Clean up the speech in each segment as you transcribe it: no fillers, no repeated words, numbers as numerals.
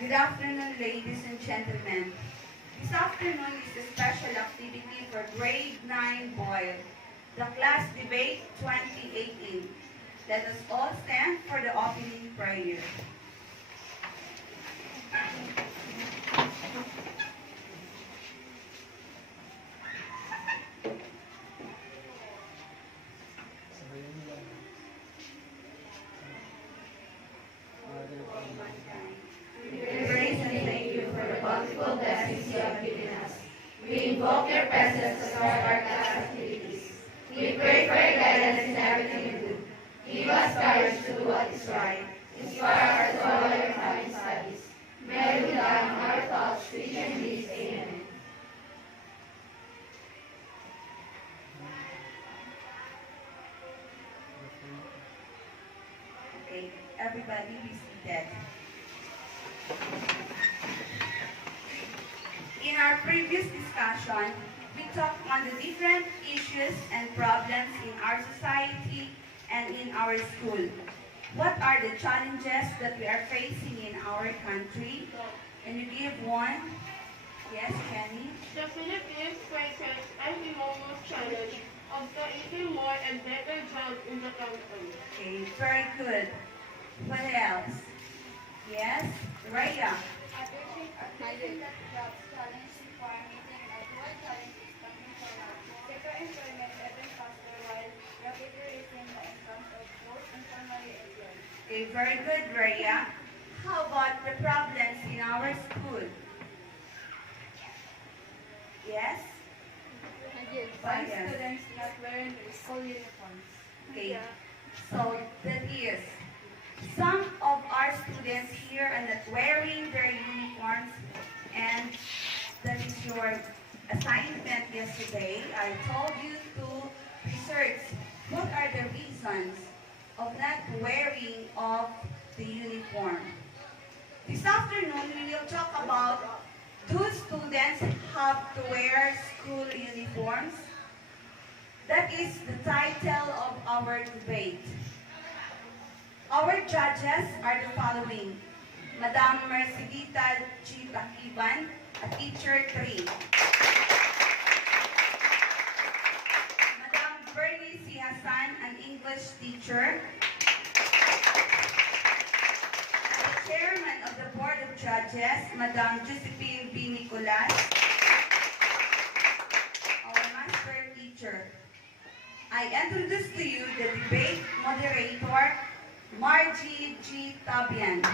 Good afternoon, ladies and gentlemen. This afternoon is a special activity for grade 9 boys, the Class Debate 2018. Let us all stand for the opening prayer. We praise and thank you for the bountiful blessings you have given us. We invoke your presence to start our class activities. We pray for your guidance in everything we do. Give us courage to do what is right. Inspire us to follow your coming studies. May we guide our thoughts, speech, and deeds. Amen. Okay, everybody be seated. In our previous discussion, we talked on the different issues and problems in our society and in our school. What are the challenges that we are facing in our country? Can you give one? Yes, Jenny? The Philippines faces an enormous challenge of creating more and better jobs in the country. Okay, very good. What else? Yes, Raya? Addressing that jobs challenge for meeting a dual challenge is coming forward. Sector employment even faster while rapidly raising the incomes of both informally employed. Okay, very good, Raya. How about the problems in our school? Yes? Some Yes. students not wearing their school uniforms. Okay, so that is, some of our students here are not wearing their uniforms, and that is your assignment yesterday. I told you to research what are the reasons of not wearing of the uniform. This afternoon, we will talk about, do students have to wear school uniforms? That is the title of our debate. Our judges are the following: Madam Mercedita G. Takiban, a teacher 3. Madam Bernie C. Hassan, an English teacher. And the chairman of the Board of Judges, Madam Josephine B. Nicolas, our master teacher. I introduce to you the debate moderator, Margie G. Tabian.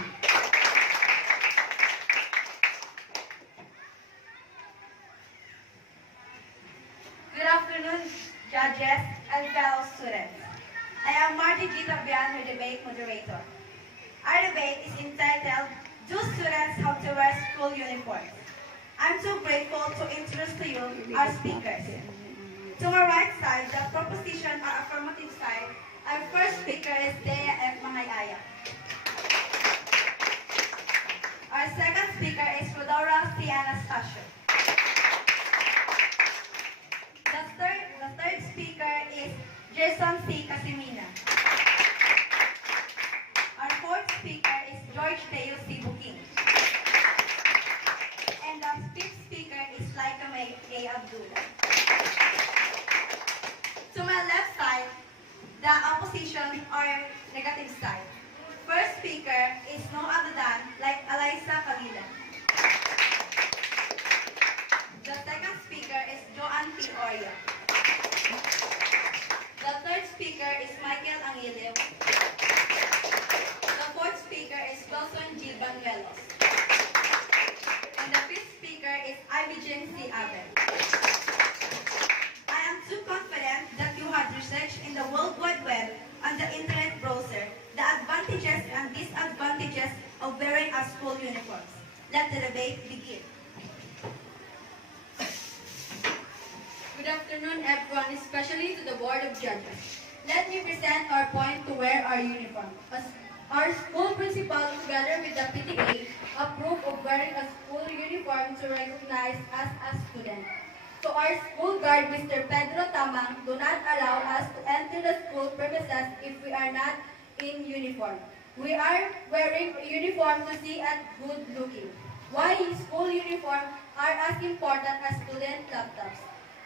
Good afternoon, judges and fellow students. I am Margie G. Tabian, your debate moderator. Our debate is entitled, Do Students Have to Wear School Uniforms? I'm so grateful to introduce to you our speakers. To my right side, the proposition or affirmative side, our first speaker is Dea F. Mangayaya. Our second speaker is Rodora C. Anastasio. The third speaker is Jason C. Casimina. Our fourth speaker is George Teo C. Buking. And the fifth speaker is Laika May A. Abdullah. To my left side, the opposition or negative side. First speaker is no other than like Eliza Kalilan. The second speaker is Joanne P. Oria. The third speaker is Michael Angilio. The fourth speaker is Wilson G. Banuelos. And the fifth speaker is Ibigen C. Abel. I am too confident that you have researched in the World Wide Web and the Internet browser the advantages and disadvantages of wearing our school uniforms. Let the debate begin. Good afternoon, everyone, especially to the Board of Judges. Let me present our point to wear our uniform. As our school principal, together with the PTA, approved of wearing a school uniform to recognize us as students. So our school guard, Mr. Pedro Tamang, do not allow us to enter the school premises if we are not in uniform. We are wearing a uniform to see and good looking. Why school uniform are as important as student laptops?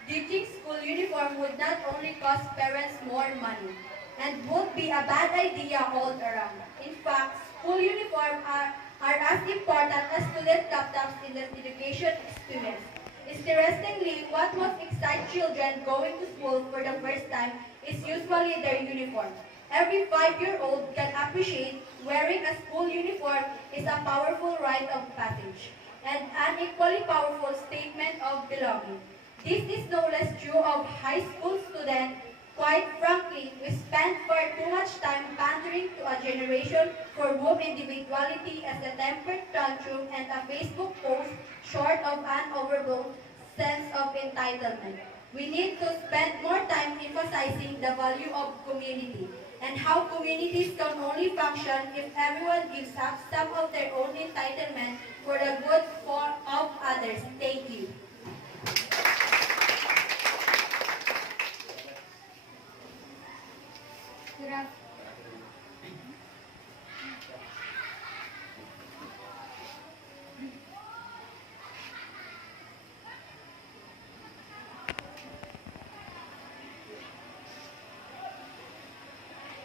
Ditching school uniform would not only cost parents more money and would be a bad idea all around. In fact, school uniform are as important as student laptops in the education experience. Interestingly, what most excites children going to school for the first time is usually their uniform. Every 5-year-old can appreciate wearing a school uniform is a powerful rite of passage and an equally powerful statement of belonging. This is no less true of high school students. Quite frankly, we spend far too much time pandering to a generation for whom individuality as a tempered tantrum and a Facebook post short of an overblown sense of entitlement. We need to spend more time emphasizing the value of community and how communities can only function if everyone gives up some of their own entitlement for the good of others. Thank you. Good af-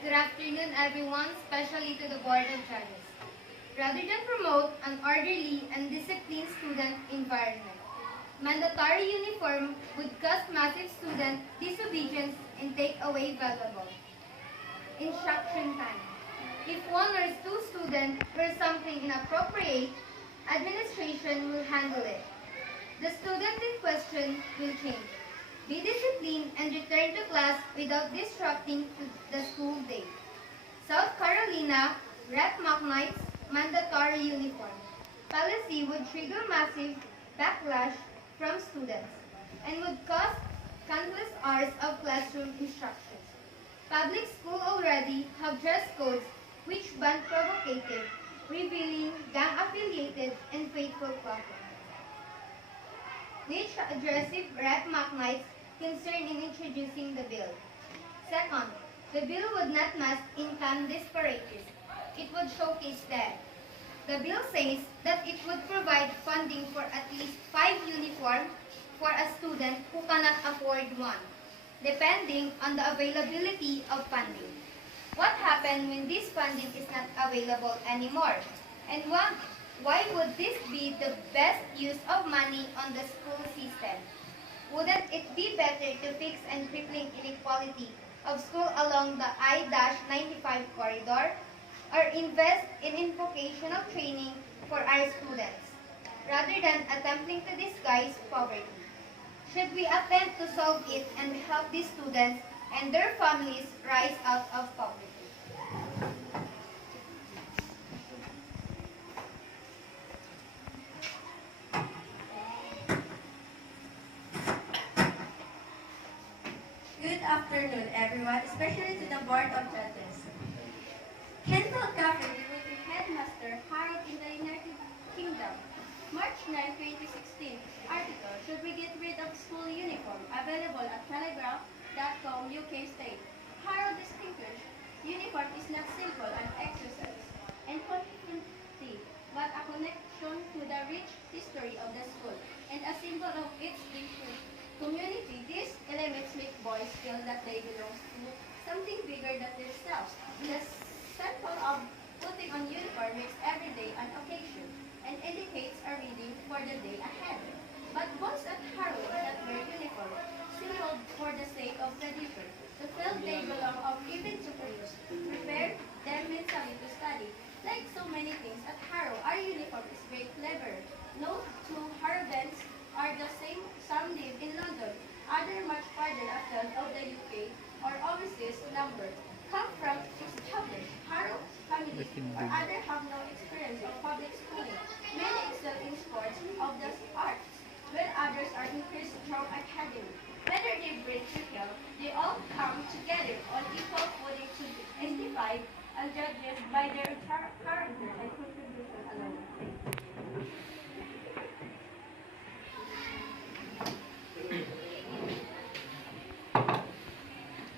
Good afternoon, everyone, especially to the Board of Judges. Rather than promote an orderly and disciplined student environment, mandatory uniform would cause massive student disobedience and take away valuable instruction time. If one or two students wear something inappropriate, administration will handle it. The student in question will change, be disciplined, and return to class without disrupting the school day. South Carolina, Rep. McKnight's mandatory uniform policy would trigger massive backlash from students and would cost countless hours of classroom instruction. Public schools already have dress codes which ban provocative, revealing, gang-affiliated, and faithful clothing, which addresses Rep. McKnight's concern in introducing the bill. Second, the bill would not mask income disparities. It would showcase that. The bill says that it would provide funding for at least 5 uniforms for a student who cannot afford one, depending on the availability of funding. What happens when this funding is not available anymore? And why would this be the best use of money on the school system? Wouldn't it be better to fix and crippling inequality of school along the I-95 corridor, or invest in vocational training for our students, rather than attempting to disguise poverty? Should we attempt to solve it and help these students and their families rise out of poverty? Good afternoon, everyone, especially to the Board of Judges. Kendall Caffrey, Deputy Headmaster, Harold in the United Kingdom. March 9, 2016. Article, should we get rid of school uniform? Available at telegraph.com, UK state. Harold distinguished, uniform is not simple an exercise and conformity, but a connection to the rich history of the school and a symbol of its community. These elements make boys feel that they belong to something bigger than themselves. The symbol of putting on uniform makes every day an occasion and indicates a reading for the day ahead. But boys at Harrow do not wear uniform, simple for the sake of tradition, to feel they belong or even to prepare them mentally to study. Like so many things at Harrow, our uniform is very clever. No two Harrowans are the same. Some live in London, others much farther afield of the UK or overseas number come from established Harrow families, or others have no experience of public schooling. Many excel in sports of the arts, while others are increased strong academic. Whether they break trivial, they all come together on equal footing to testify and judges by their character and contribution alone.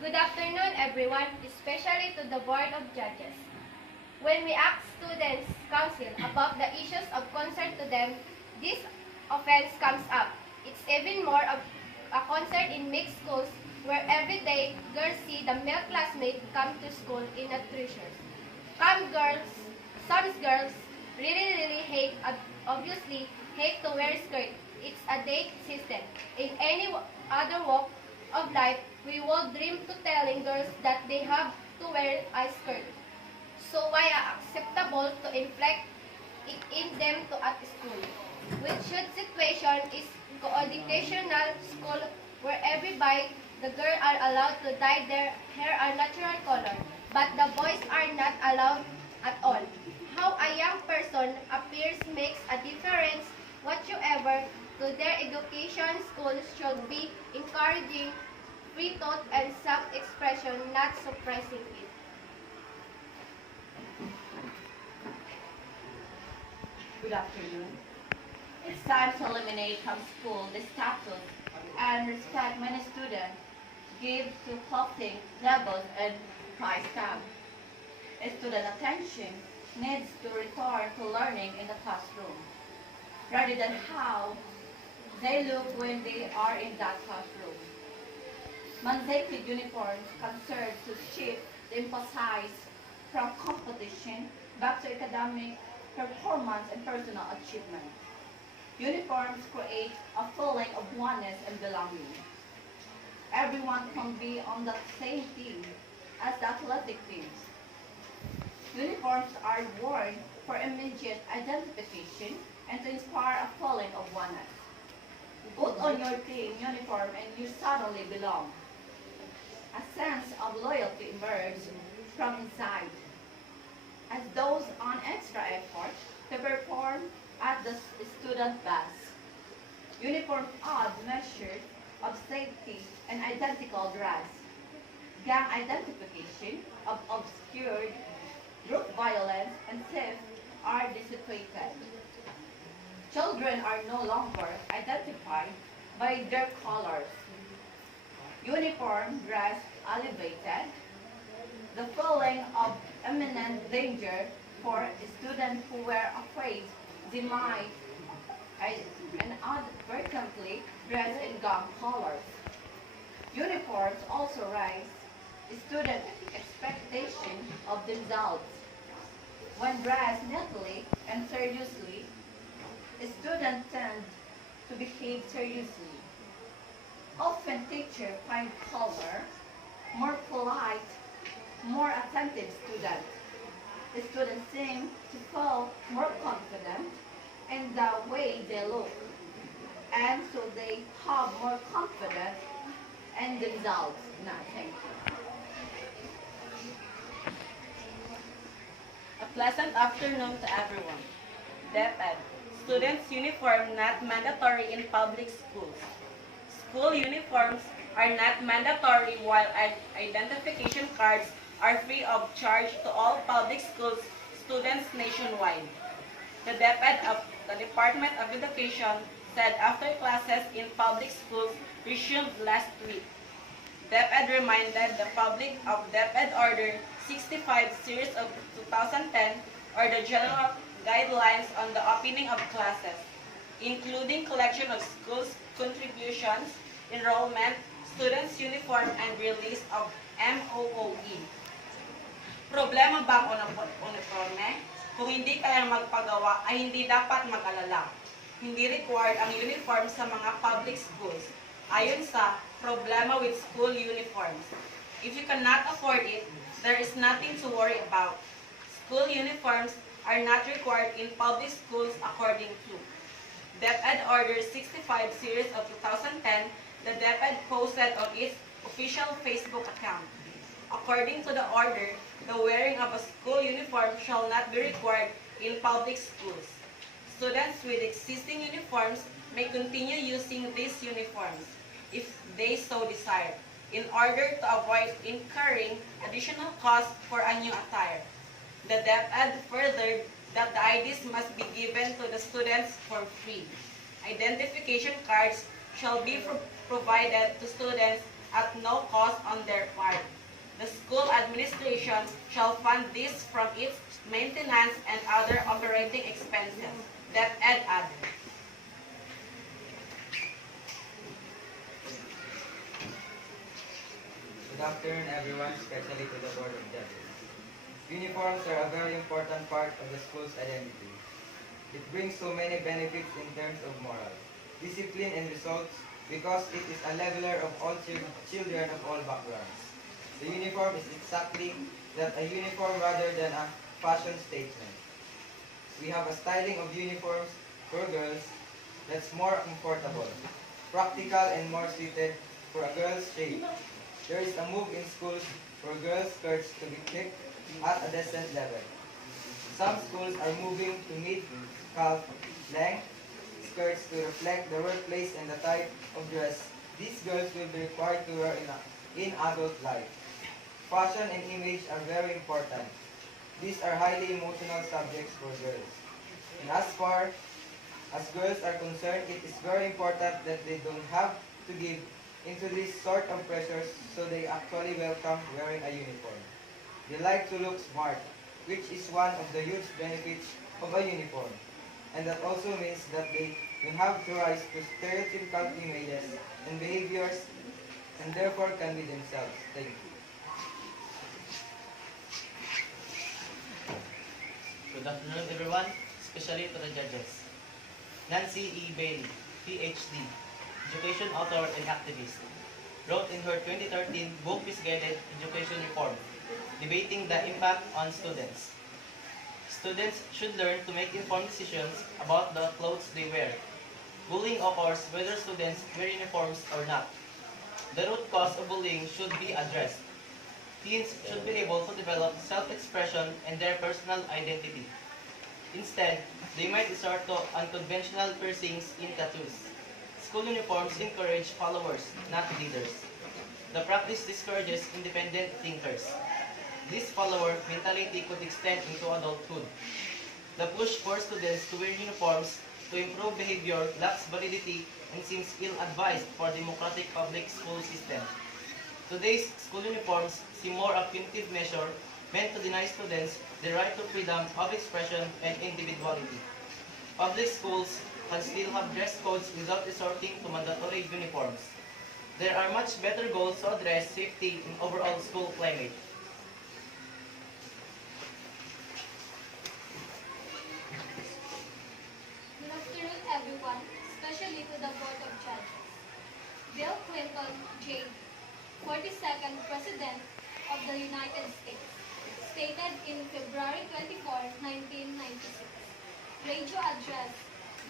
Good afternoon, everyone, especially to the Board of Judges. When we ask students' council about the issues of concern to them, this offense comes up. It's even more of a concern in mixed schools where every day girls see the male classmates come to school in a treasures. Some girls really hate, obviously hate to wear skirt. It's a date system. In any other walk of life, we would dream to telling girls that they have to wear a skirt. So why acceptable to inflict it in them to at school? Which should situation is co-educational school where everybody, the girls are allowed to dye their hair a natural color, but the boys are not allowed at all. How a young person appears makes a difference whatsoever to their education. Schools should be encouraging free thought and self-expression, not suppressing it. Good afternoon. It's time to eliminate from school the status and respect many students give to clothing, levels, and price tag. Student attention needs to return to learning in the classroom, rather than how they look when they are in that classroom. Mandated uniforms can serve to shift the emphasis from competition back to academic performance and personal achievement. Uniforms create a feeling of oneness and belonging. Everyone can be on the same team as the athletic teams. Uniforms are worn for immediate identification and to inspire a feeling of oneness. Put on your team uniform and you suddenly belong. A sense of loyalty emerges from inside, as those on extra effort to perform at the student best. Uniforms add measures of safety and identical dress. Gang identification of obscured group violence and theft are dissipated. Children are no longer identified by their colors. Uniform dress elevated the feeling of imminent danger for students who were afraid they might inadvertently dress in gang colors. Uniforms also raise student expectation of themselves. When dressed neatly and seriously, students tend to behave seriously. Often teachers find color more polite, more attentive students. The students seem to feel more confident in the way they look, and so they have more confidence in themselves. Now, thank you. A pleasant afternoon to everyone. DepEd. Students' uniform not mandatory in public schools. School uniforms are not mandatory while identification cards are free of charge to all public schools students nationwide. The DepEd of the Department of Education said after classes in public schools resumed last week. DepEd reminded the public of DepEd Order 65 Series of 2010 or the General Guidelines on the Opening of Classes, including collection of schools' contributions, enrollment, students' uniform, and release of MOOE. Problema ba ang uniforme? Kung hindi kaya magpagawa, ay hindi dapat mag-alala. Hindi required ang uniform sa mga public schools. Ayon sa Problema with School Uniforms. If you cannot afford it, there is nothing to worry about. School uniforms are not required in public schools according to DepEd Order 65 Series of 2010, the DepEd posted on its official Facebook account. According to the order, the wearing of a school uniform shall not be required in public schools. Students with existing uniforms may continue using these uniforms if they so desire, in order to avoid incurring additional costs for a new attire. The DepEd furthered that the IDs must be given to the students for free. Identification cards shall be provided to students at no cost on their part. The school administration shall fund this from its maintenance and other operating expenses. DepEd added. Good afternoon, everyone, especially to the Board of Judges. Uniforms are a very important part of the school's identity. It brings so many benefits in terms of morale, discipline, and results because it is a leveler of all children of all backgrounds. The uniform is exactly that, a uniform rather than a fashion statement. We have a styling of uniforms for girls that's more comfortable, practical, and more suited for a girl's shape. There is a move in schools for girls' skirts to be kept at a decent level. Some schools are moving to mid-calf length skirts to reflect the workplace and the type of dress these girls will be required to wear in adult life. Fashion and image are very important. These are highly emotional subjects for girls. And as far as girls are concerned, it is very important that they don't have to give into these sort of pressures, so they actually welcome wearing a uniform. They like to look smart, which is one of the huge benefits of a uniform. And that also means that they don't have to rise to stereotypical images and behaviors, and therefore can be themselves. Thank you. Good afternoon, everyone, especially to the judges. Nancy E. Bailey, PhD, education author and activist, wrote in her 2013 book Misguided Education Reform, debating the impact on students. Students should learn to make informed decisions about the clothes they wear. Bullying occurs whether students wear uniforms or not. The root cause of bullying should be addressed. Teens should be able to develop self-expression and their personal identity. Instead, they might resort to unconventional piercings in tattoos. School uniforms encourage followers, not leaders. The practice discourages independent thinkers. This follower mentality could extend into adulthood. The push for students to wear uniforms to improve behavior lacks validity and seems ill-advised for democratic public school system. Today's school uniforms seem more a punitive measure meant to deny students the right to freedom of expression and individuality. Public schools can still have dress codes without resorting to mandatory uniforms. There are much better goals to address safety in overall school climate. Good afternoon, everyone, especially to the Board of Judges. Bill Clinton J. 42nd President of the United States, stated in February 24, 1996. Radio address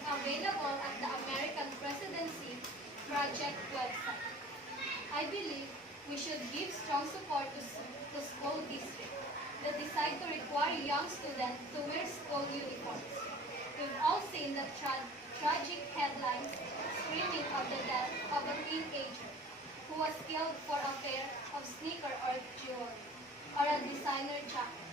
available at the American Presidency Project website. I believe we should give strong support to school districts that decide to require young students to wear school uniforms. We've all seen the tragic headlines screaming of the death of a teenager who was killed for a pair of sneakers or jewelry, or a designer jacket.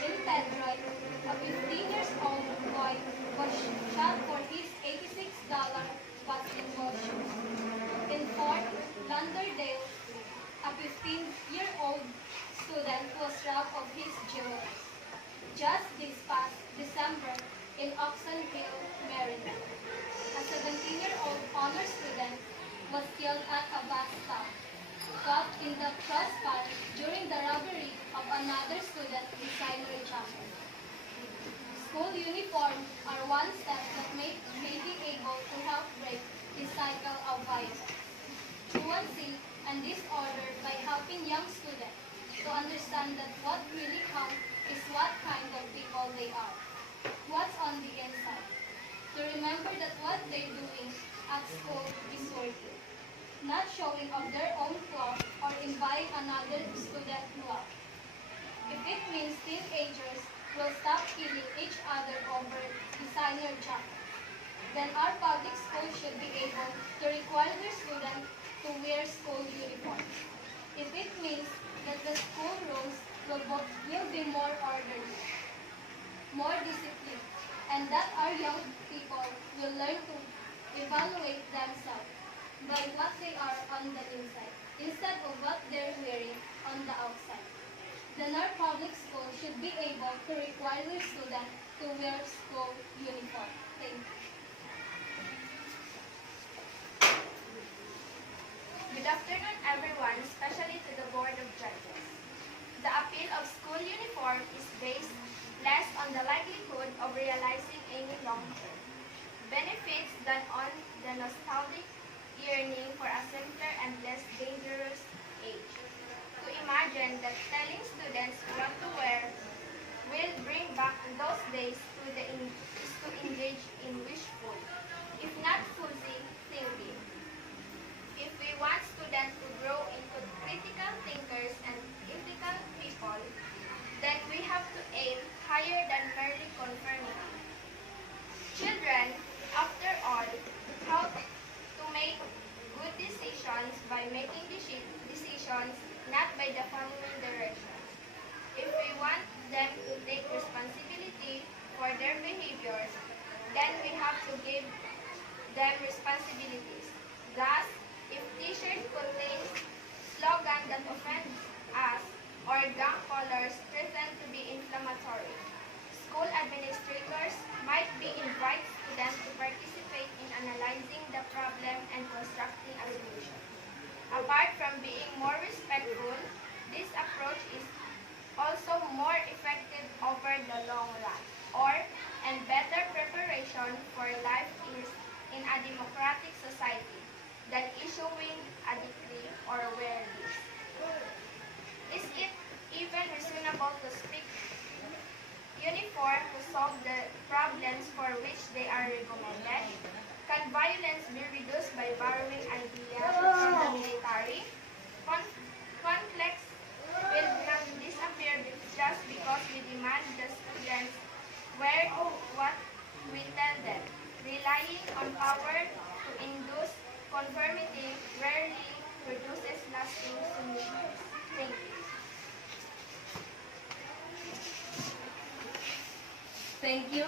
In Pedroy, a 15-year-old boy was shot for his $86 basketball shoes. In Fort Lauderdale, a 15-year-old student was robbed of his jewelry. Just this past December, in Oxon Hill, Maryland, a 17-year-old honor student was killed at a bus stop, caught in the crossfire during the robbery of another student designer jacket. School uniforms are one step that may be able to help break this cycle of violence, truancy, and disorder by helping young students to understand that what really counts is what kind of people they are, what's on the inside, to remember that what they're doing at school is working, not showing off their own flaws or inviting another student love. If it means teenagers will stop killing each other over designer jackets, then our public schools should be able to require their students to wear school uniforms. If it means that the school rooms will be more orderly, more disciplined, and that our young people will learn to evaluate themselves by what they are on the inside, instead of what they're wearing on the outside. Then our public school should be able to require their students to wear school uniform. Thank you. Good afternoon, everyone, especially to the Board of Judges. The appeal of school uniform is based less on the likelihood of realizing any long-term benefits than on the nostalgic yearning for a simpler and less dangerous age. To imagine that telling students what to wear will bring back those days is to engage in wishful, if not fuzzy, thinking. If we want students to grow into critical thinkers and ethical people, then we have to aim higher than merely conformity. Children, after all, how to make good decisions by making decisions not by the following directions. If we want them to take responsibility for their behaviors, then we have to give them responsibilities. Thus, if t-shirt contains slogan that offends us or gang colors threaten to be inflammatory, school administrators might be invite students to participate in analyzing the problem and constructing a solution. Apart from being more respectful, this approach is also more effective over the long run, and better preparation for life is in a democratic society than issuing a decree or wear this. Is it even reasonable to speak uniform to solve the problems for which they are recommended? Can violence be reduced by borrowing ideas from the military? Conflicts will not disappear just because we demand the students wear what we tell them. Relying on power to induce conformity rarely produces lasting solutions. Thank you. Thank you.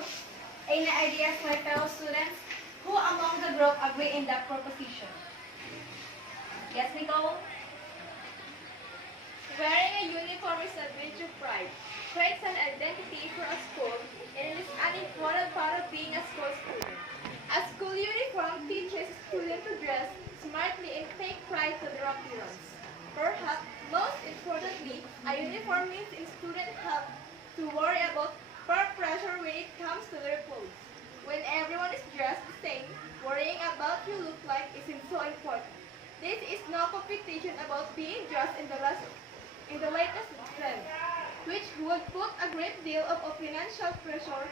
Any ideas, my fellow students? Who among the group agree in that proposition? Yes, Nicole? Wearing a uniform is a badge of pride, creates an identity for a school, and it is an important part of being a school student. A school uniform teaches students to dress smartly and take pride to their appearance. Perhaps most importantly, a uniform means students have to worry about peer pressure when it comes to their clothes. When everyone is dressed the same, worrying about you look like isn't so important. This is no competition about being dressed in the latest trend, which would put a great deal of financial pressure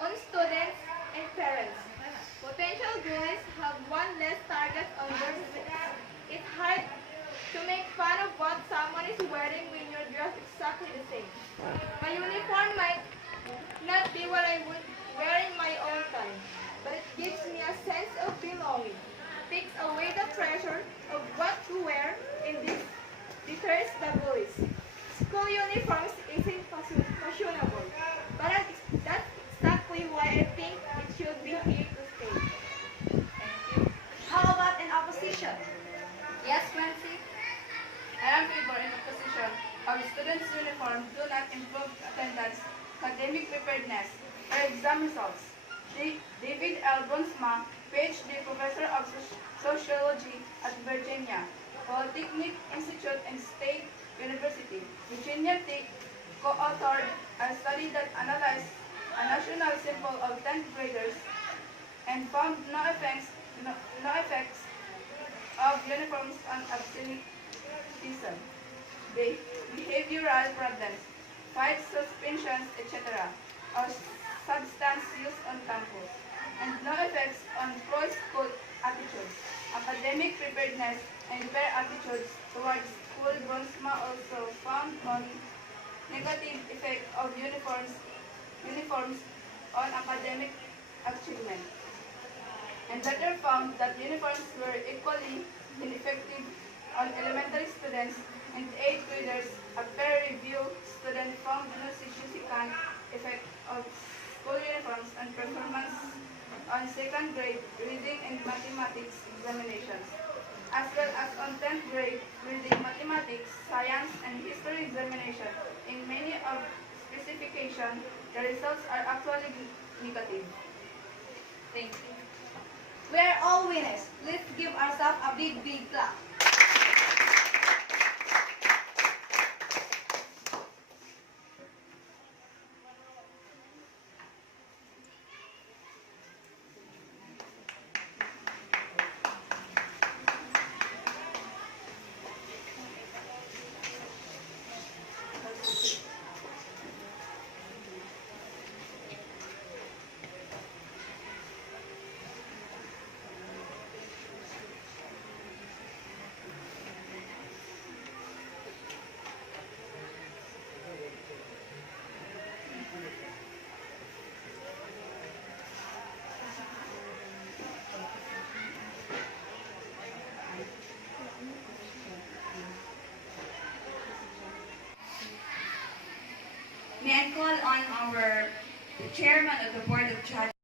on students and parents. Potential bullies have one less target on their backs. It's hard to make fun of what someone is wearing when you're dressed exactly the same. My uniform might not be what I would wear in my own time, but it gives me a sense of belonging. It takes away the pressure of what to wear, and this deters the bullies. School uniforms isn't fashionable, but that's exactly why I think it should be here to stay. Thank you. How about in opposition? Yes, Quincy? I am favor in opposition of students' uniform do not improve attendance, academic preparedness, or exam results. David L. Brunsma, PhD Professor of Sociology at Virginia Polytechnic Institute and State University, Virginia Tech, co-authored a study that analyzed a national sample of 10th graders and found no effects of uniforms on absenteeism, behavioral problems, fight suspensions, etc., or substance use on campus, and no effects on pro-school attitudes, academic preparedness, and fair attitudes towards school. Brunsma also found on negative effect of uniforms on academic achievement, and later found that uniforms were equally ineffective on elementary students and 8th graders. A peer review student found no significant effect of school uniforms on performance on second grade reading and mathematics examinations. as well as on 10th grade reading mathematics, science, and history examination. In many of specification, the results are actually negative. Thank you. We are all winners. Let's give ourselves a big, big clap. May I call on the chairman of the Board of Judges,